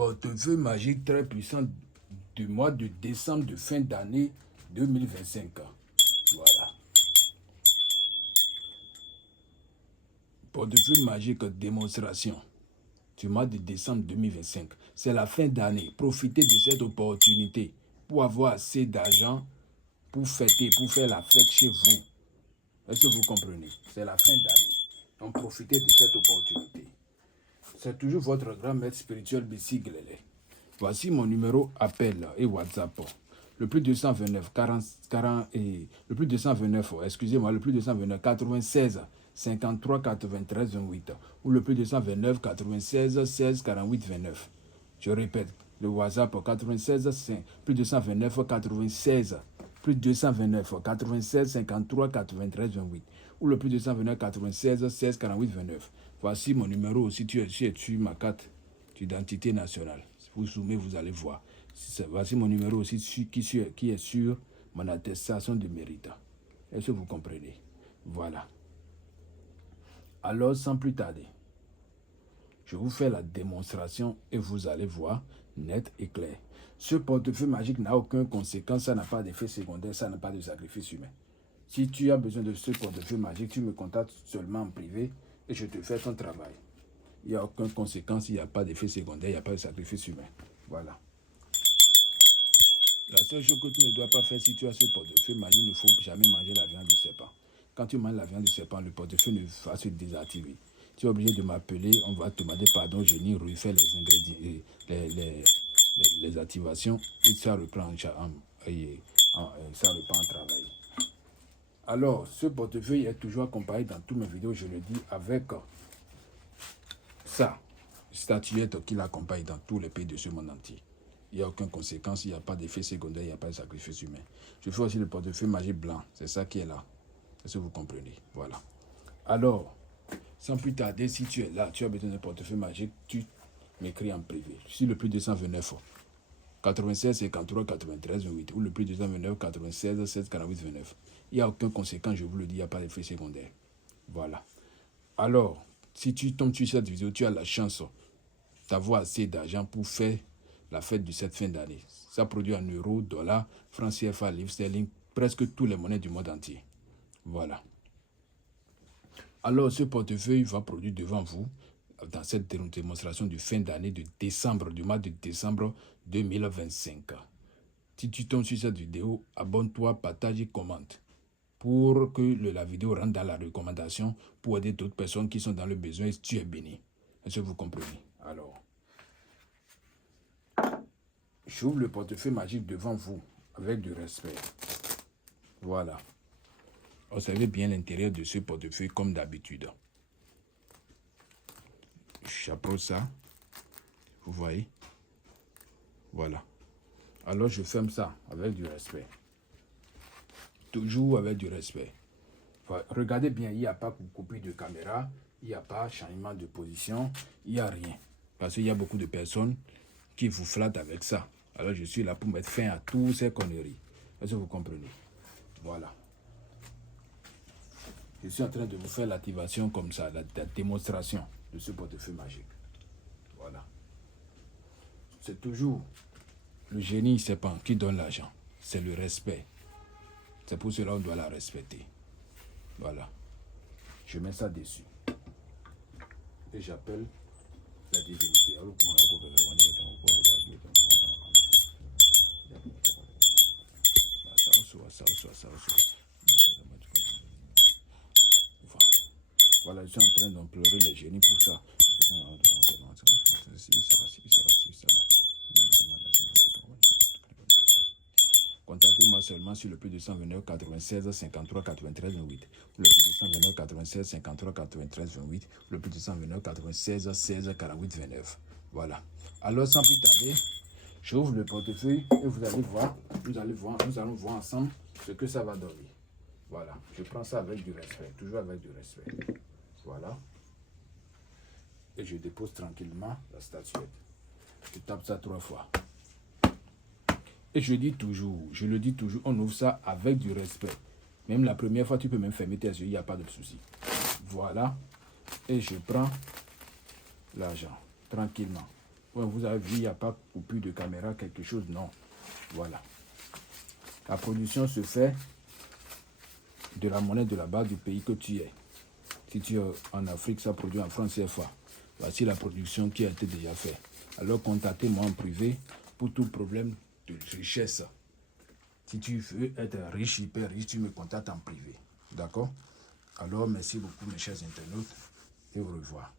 portefeuille magique très puissant du mois de décembre de fin d'année 2025. Voilà. Portefeuille magique démonstration du mois de décembre 2025. C'est la fin d'année. Profitez de cette opportunité pour avoir assez d'argent pour fêter, pour faire la fête chez vous. Est-ce que vous comprenez? C'est la fin d'année. Donc profitez de cette opportunité. C'est toujours votre grand maître spirituel Bessie Glele. Voici mon numéro appel et WhatsApp. Le plus 229 le plus 229, excusez-moi, le plus 229 96 53 93 28 ou le plus 229 96 16 48 29. Je répète, le WhatsApp 96 plus 229 96 plus 229 96 53 93 28 ou le plus 229 96 16 48 29. Voici mon numéro aussi, tu es sur ma carte d'identité nationale. Vous zoomez, vous allez voir. Voici mon numéro aussi qui est sur mon attestation de mérite. Est-ce que vous comprenez? Voilà. Alors, sans plus tarder, je vous fais la démonstration et vous allez voir net et clair. Ce portefeuille magique n'a aucune conséquence, ça n'a pas d'effet secondaire, ça n'a pas de sacrifice humain. Si tu as besoin de ce portefeuille magique, tu me contactes seulement en privé et je te fais ton travail. Il n'y a aucune conséquence, il n'y a pas d'effet secondaire, il n'y a pas de sacrifice humain. Voilà. La seule chose que tu ne dois pas faire si tu as ce portefeuille magique, il ne faut jamais manger la viande du serpent. Quand tu manges la viande du serpent, le portefeuille va se désactiver. Tu es obligé de m'appeler, on va te demander pardon, génie, refaire les ingrédients, les activations et ça reprend en travail. Alors, ce portefeuille est toujours accompagné dans toutes mes vidéos, je le dis, avec ça, statuette qui l'accompagne dans tous les pays de ce monde entier. Il n'y a aucune conséquence, il n'y a pas d'effet secondaire, il n'y a pas de sacrifice humain. Je fais aussi le portefeuille magique blanc, c'est ça qui est là. Est-ce que vous comprenez? Voilà. Alors, sans plus tarder, si tu es là, tu as besoin d'un portefeuille magique, tu m'écris en privé. Je suis le plus 229 96 53 93 28 ou le plus 229 96 16 48 29. Il n'y a aucune conséquence, je vous le dis, il n'y a pas d'effet secondaire. Voilà. Alors, si tu tombes sur cette vidéo, tu as la chance d'avoir assez d'argent pour faire la fête de cette fin d'année. Ça produit en euros, dollars, francs CFA, livres sterling, presque toutes les monnaies du monde entier. Voilà. Alors, ce portefeuille va produire devant vous, dans cette démonstration de fin d'année de décembre, du mois de décembre 2025. Si tu tombes sur cette vidéo, abonne-toi, partage et commente pour que la vidéo rentre dans la recommandation pour aider d'autres personnes qui sont dans le besoin et tu es béni. Est-ce que vous comprenez? Alors, j'ouvre le portefeuille magique devant vous avec du respect. Voilà. Observez bien l'intérieur de ce portefeuille comme d'habitude. J'approche ça. Vous voyez? Voilà. Alors je ferme ça avec du respect. Toujours avec du respect. Regardez bien, il n'y a pas coupure de caméra, il n'y a pas changement de position, il n'y a rien. Parce qu'il y a beaucoup de personnes qui vous flattent avec ça. Alors je suis là pour mettre fin à toutes ces conneries. Est-ce que vous comprenez? Voilà. Je suis en train de vous faire l'activation comme ça, la démonstration de ce portefeuille magique. Voilà. C'est toujours le génie serpent qui donne l'argent. C'est le respect. C'est pour cela qu'on doit la respecter. Voilà. Je mets ça dessus. Et j'appelle la divinité. Voilà, je suis en train d'implorer les génies pour ça. Contactez-moi seulement sur le plus 229 96 53 93 28. Le plus 229 96 53 93 28. Le plus 229 96 16 48 29. Voilà. Alors, sans plus tarder, j'ouvre le portefeuille et vous allez voir, nous allons voir ensemble ce que ça va donner. Voilà. Je prends ça avec du respect, toujours avec du respect. Voilà. Et je dépose tranquillement la statuette. Je tape ça 3 fois. Et je le dis toujours, on ouvre ça avec du respect. Même la première fois, tu peux même fermer tes yeux, il n'y a pas de souci. Voilà. Et je prends l'argent, tranquillement. Ouais, vous avez vu, il n'y a pas coupure de caméra, quelque chose, non. Voilà. La production se fait de la monnaie de la base du pays que tu es. Si tu es en Afrique, ça produit en francs CFA. Voici la production qui a été déjà faite. Alors contactez-moi en privé pour tout problème de richesse. Si tu veux être riche, hyper riche, tu me contactes en privé. D'accord? Alors merci beaucoup mes chers internautes et au revoir.